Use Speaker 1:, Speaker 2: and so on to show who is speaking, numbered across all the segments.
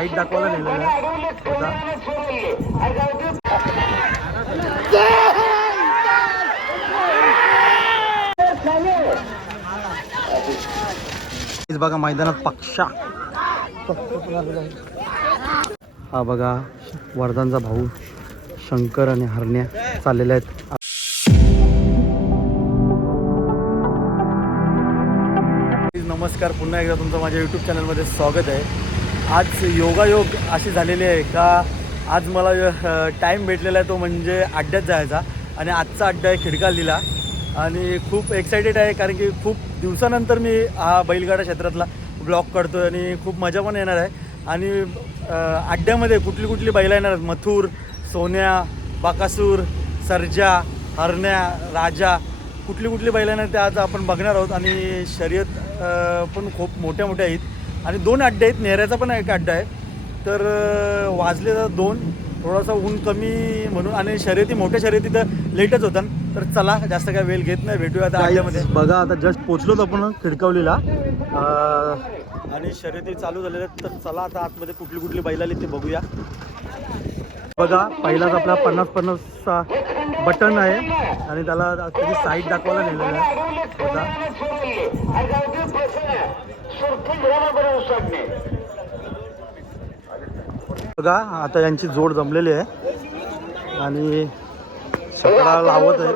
Speaker 1: Light दाखवायला नेलेलं होता बघा मैदानात पक्षा. हा बघा वर्धांचा भाऊ शंकर आणि हरण्या चाललेल्या आहेत. नमस्कार पुन्हा एकदा तुमचं माझ्या यूट्यूब चॅनलमध्ये स्वागत आहे. आज योगायोग अशी झालेली आहे का? आज मला टाईम भेटलेला आहे तो म्हणजे अड्ड्यात जायचा. आणि आजचा अड्डा आहे खिडकालीला आणि खूप एक्सायटेड आहे कारण की खूप दिवसानंतर मी हा बैलगाडा क्षेत्रातला ब्लॉग करतो आहे आणि खूप मजा पण येणार आहे. आणि अड्ड्यामध्ये कुठली कुठली बैलं येणार आहेत? मथुर सोन्या बाकासूर सर्जा हरण्या राजा कुठली कुठली बैलं येणार ते आज आपण बघणार आहोत. आणि शर्यत पण खूप मोठ्या मोठ्या आहेत. आणि दोन अड्डे आहेत नेहऱ्याचा पण एक अड्डा आहे. तर वाजले तर दोन थोडासा ऊन कमी म्हणून आणि शर्यती मोठ्या शर्यती तर लेटच होतात तर चला जास्त काय वेळ घेत नाही भेटूया आता अड्ड्यामध्ये. बघा आता जस्ट पोचलोच आपण खिडकवलीला. आणि शर्यती चालू झालेल्या तर चला आता आतमध्ये कुठली कुठली बैल आली ते बघूया. बघा पहिलाच आपला पन्नास पन्नासचा बटन आहे. आणि त्याला त्याची साईड दाखवायला नेलेलं आहे. बघा आता यांची जोड जमलेली आहे. आणि सकडा लावत आहे.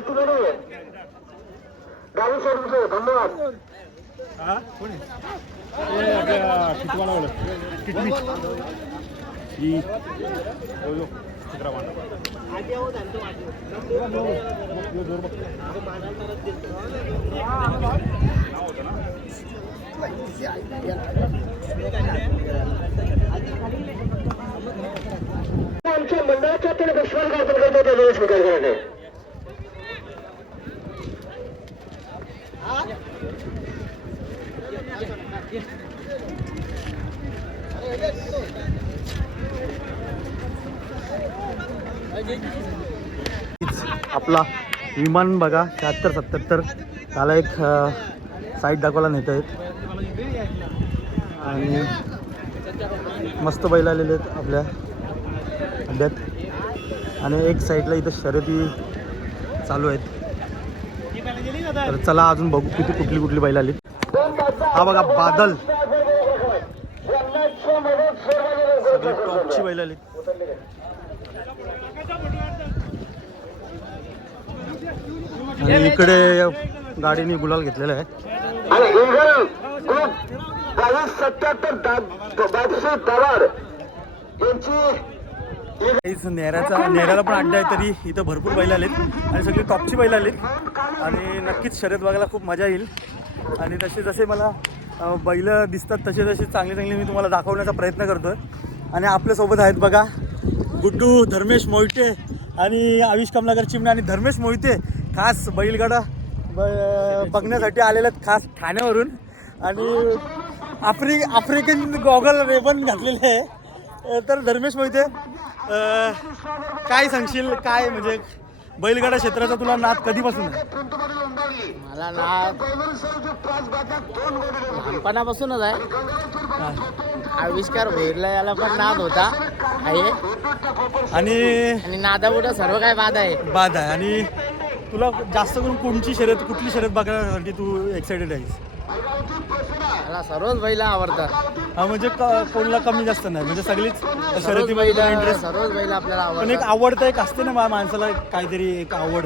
Speaker 2: आमच्या मंडळाच्या त्याने विश्वास अर्पण करतो त्याचा स्वीकार करणे
Speaker 1: आपला विमान बघा शहात्तर सत्याहत्तर त्याला एक साईड दाखवायला नेत आहेत. आणि मस्त बैल आलेले आहेत आपल्या अड्ड्यात. आणि एक साईडला इथं शर्यती चालू आहेत. तर चला अजून बघू किती कुठली कुठली बैल आली. हा बघा बादल. सगळे टॉपची बैल आली. आणि इकडे गाडीने गुलाल घेतलेला आहे. नेऱ्याचा नेऱ्याला पण अड्डा आहे तरी इथं भरपूर बैल आलेत. आणि सगळी टॉपची बैल आलेत. आणि नक्कीच शर्यत बघायला खूप मजा येईल. आणि तसे जसे मला बैल दिसतात तसे तसे चांगले चांगले मी तुम्हाला दाखवण्याचा प्रयत्न करतो आहे आणि आपल्यासोबत आहेत बघा गुड्डू धर्मेश मोहिते आणि आयुष कमलाकर चिमणे आणि धर्मेश मोहिते खास बैलगाडा ब- बघण्यासाठी आलेले आहेत खास ठाण्यावरून. आणि आफ्रि आफ्रिकन गॉगल रेबन घातलेले आहे. तर धर्मेश मोहिते काय सांगशील? काय म्हणजे बैलगाडा क्षेत्राचा तुला नाद कधीपासून आहे?
Speaker 3: मला नाद लहानपणापासूनच आहे. आविष्कार भैरला याला पण नाद होता आहे
Speaker 1: आणि
Speaker 3: आणि नादापुढं सर्व काय बाद आहे
Speaker 1: बाद आहे आणि तुला जास्त करून कोणची शर्यत कुठली शर्यत बघण्यासाठी तू एक्साइटेड आहेस?
Speaker 3: मला सर्वच बैल आवडतात.
Speaker 1: हा म्हणजे क- कोणाला कमी जास्त नाही म्हणजे सगळीच
Speaker 3: सर्वच
Speaker 1: शर्यतीमध्ये
Speaker 3: बैल
Speaker 1: इंटरेस्ट
Speaker 3: सर्वच बैल आपल्याला
Speaker 1: पण एक
Speaker 3: आवडतात
Speaker 1: आवडतं एक असते ना माणसाला काहीतरी एक आवड.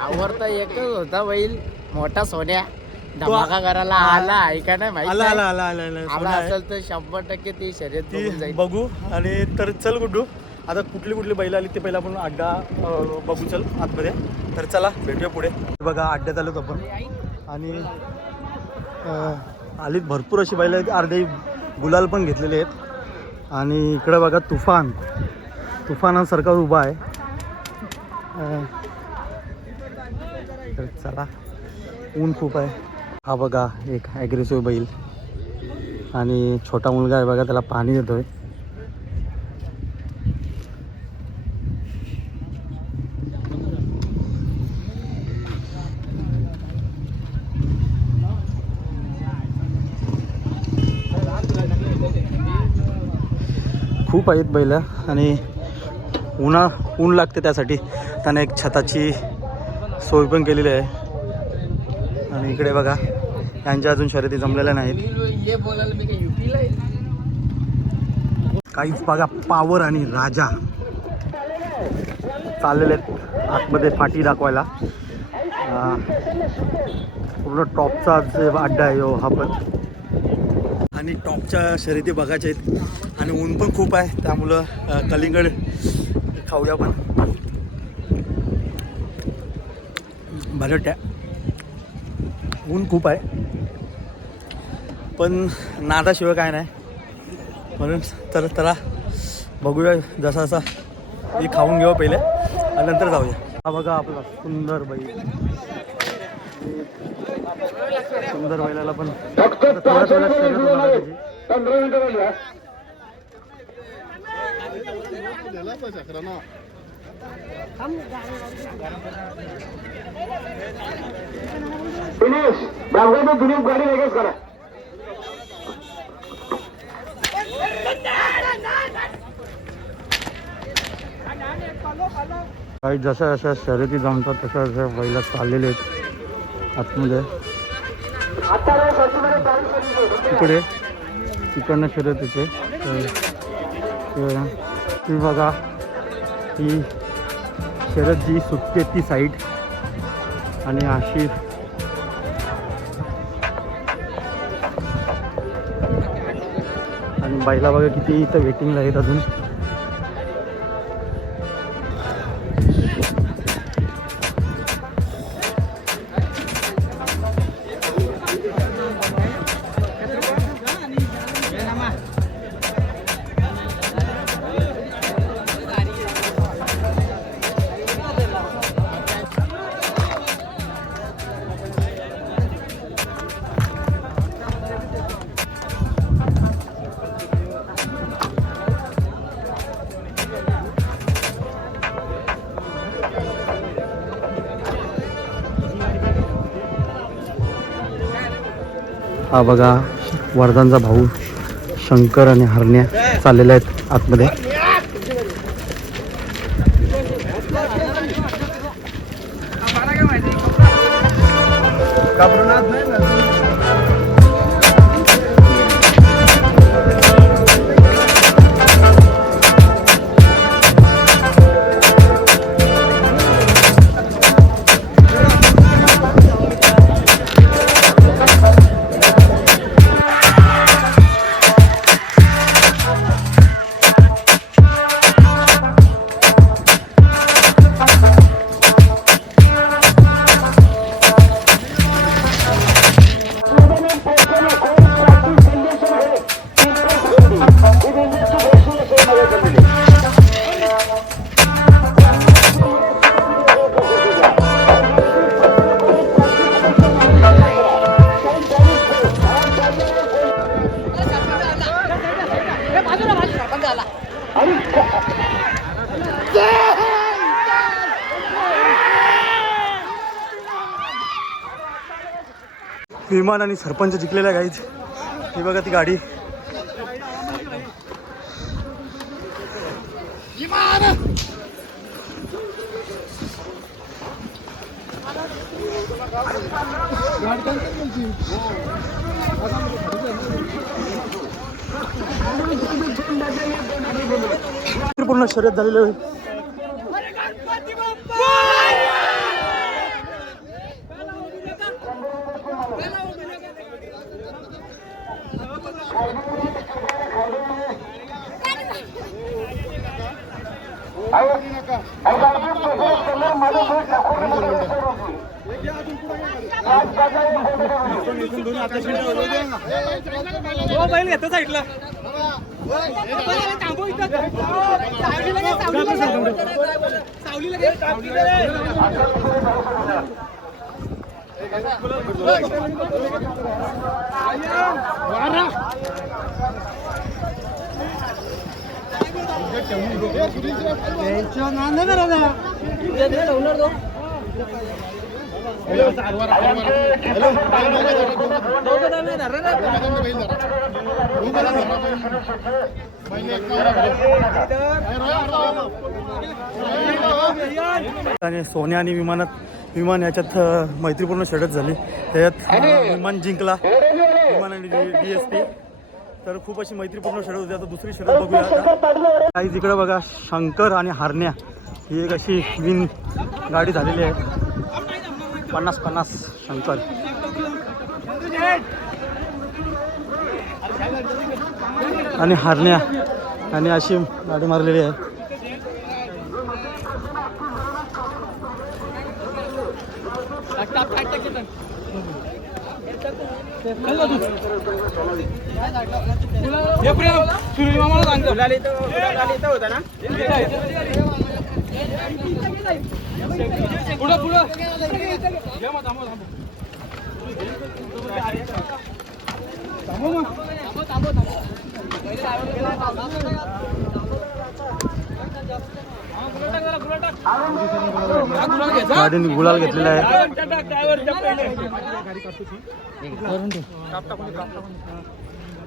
Speaker 3: आवडता एकच होता बैल मोठा सोन्या. धमाका करायला आला ऐका नाही माहिती
Speaker 1: आला? आला आला आला आला
Speaker 3: आला.
Speaker 1: सोनं आहे.
Speaker 3: असेल तर शंभर टक्के ती शर्यत बघून
Speaker 1: ती
Speaker 3: जाईल.
Speaker 1: बघू. आणि तर चल गुड्डू. आता कुठली कुठली बैल आली ते पहिला आपण अड्डा बघू चल आतमध्ये. तर चला भेटूया पुढे. बघा अड्ड्यात आलोत आपण. आणि आलीत भरपूर अशी बैल आहेत. अर्धे गुलाल पण घेतलेले आहेत. आणि इकडं बघा तुफान. तुफान हा सरकार उभा आहे. तर चला. ऊन खूप आहे. हा बघा एक ॲग्रेसिव्ह बैल. आणि छोटा मुलगा आहे बघा त्याला पाणी देतोय. खूप आहेत बैल आणि उन्हा ऊन लागते त्यासाठी. त्याने एक छताची सोय पण केलेली आहे. आणि इकडे बघा यांच्या अजून शर्यती जमलेल्या नाहीत. काहीच बघा पावर आणि राजा. चाललेले आहेत आतमध्ये पाठी दाखवायला. पूर्ण टॉपचा जे अड्डा आहे हो हा पण. आणि टॉपच्या शर्यती बघायच्या आहेत. आणि ऊन पण खूप आहे. त्यामुळं कलिंगड खाऊया पण भरट ऊन खूप आहे. पण नादाशिवाय काय नाही. म्हणून तर त्याला बघूया जसा जसा हे खाऊन घेऊ पहिले. आणि नंतर जाऊया. हा बघा आपला सुंदर बाई सुंदर बैलाला पण शर्यत होणार
Speaker 2: गाडी लगेच करा.
Speaker 1: काही जशा जशा शर्यती जमतात तशा तशा बैला चाललेले आहेत. आतमध्ये. तिकडे तिकडनं शर्यत येते तर ती बघा ही शर्यत जी सुटते ती साईड आणि अशी आणि बाईला बघा किती इथं वेटिंगला आहेत अजून. हा बघा वर्धनचा भाऊ शंकर आणि हरण्या चाललेल्या आहेत आतमध्ये. विमान आणि सरपंच जिंकलेल्या गाईत ही बघा ती गाडी. विमान शर्यत झालेली हो बैल घेतो साईडला थांबू इथं सावलीला टेन्शन नाही ना आणि सोन्या आणि विमानात विमान याच्यात मैत्रीपूर्ण शर्यत झाली. त्याच्यात विमान जिंकला. विमान आणि डी एस पी तर खूप अशी मैत्रीपूर्ण शर्यत होती. आता दुसरी शर्यत बघूया काही तिकडं बघा शंकर आणि हारण्या ही एक अशी विन गाडी झालेली आहे. पन्नास पन्नास शंकर. आणि हारण्या. आणि अशी गाडी मारलेली आहे. गाडीने गुलाल घेतलेला आहे.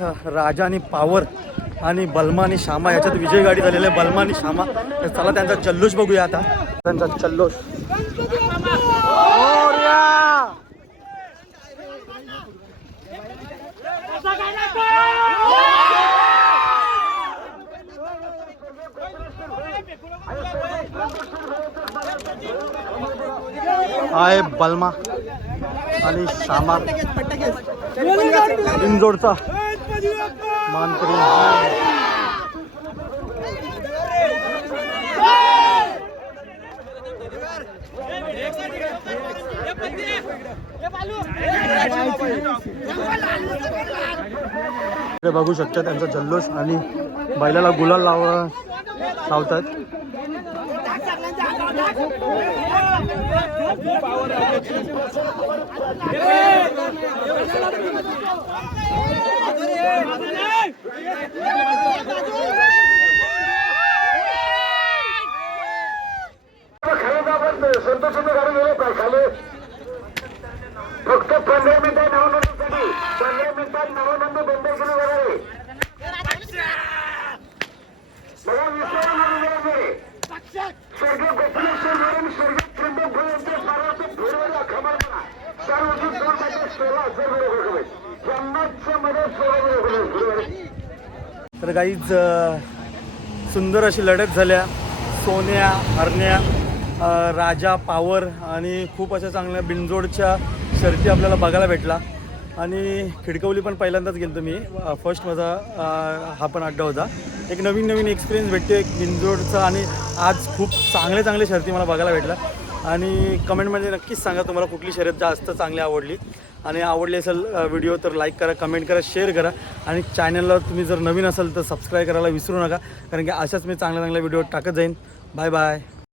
Speaker 1: राजा आणि पावर आणि बलमा आणि श्यामा याच्यात विजय गाडी झालेली आहे. बलमा आणि श्यामा. तर चला त्यांचा जल्लोष बघूया आता. त्यांचा जल्लोष आहे बलमा आणि श्यामा. इंजोडचा. मानकरी. बघू शकता त्यांचा जल्लोष आणि बैलाला गुलाल लाव लावतात.
Speaker 2: संतोष जावं संतोषाने गाडी गेले पाय खाली फक्त पंधरा मिनिटं
Speaker 1: धावण्यासाठी काहीच सुंदर अशी लढत झाल्या. सोन्या हरण्या राजा पावर आणि खूप अशा चांगल्या बिनजोडच्या शर्ती आपल्याला बघायला भेटला. आणि खिडकवली पण पहिल्यांदाच गेलो मी. फर्स्ट माझा हा पण अड्डा होता. एक नवीन नवीन एक्सपिरियन्स भेटतो एक बिनजोडचा आणि आज खूप चांगले चांगले शर्ती मला बघायला भेटला. आणि कमेंटमध्ये नक्कीच सांगा तुम्हाला कुठली शर्यत जास्त चांगली आवडली. आणि आवडली असेल व्हिडिओ तर लाईक करा कमेंट करा शेअर करा. आणि चॅनलला तुम्ही जर नवीन असाल तर सबस्क्राईब करायला विसरू नका. कारण की अशाच मी चांगल्या चांगल्या व्हिडिओ टाकत जाईन. Bye bye